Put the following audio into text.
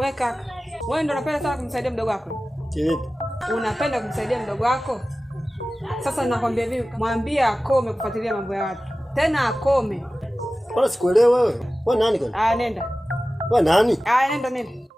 Wewe kaka, wewe ndio unapenda sana kumsaidia mdogo wako? Kivipi? Unapenda kumsaidia mdogo wako? Sasa nakwambia hivi, mwambie akome kufuatilia mambo ya watu. Tena akome. Bora sikuelewi wewe. Wewe nani kwani? Nenda. Wewe nani? Nenda.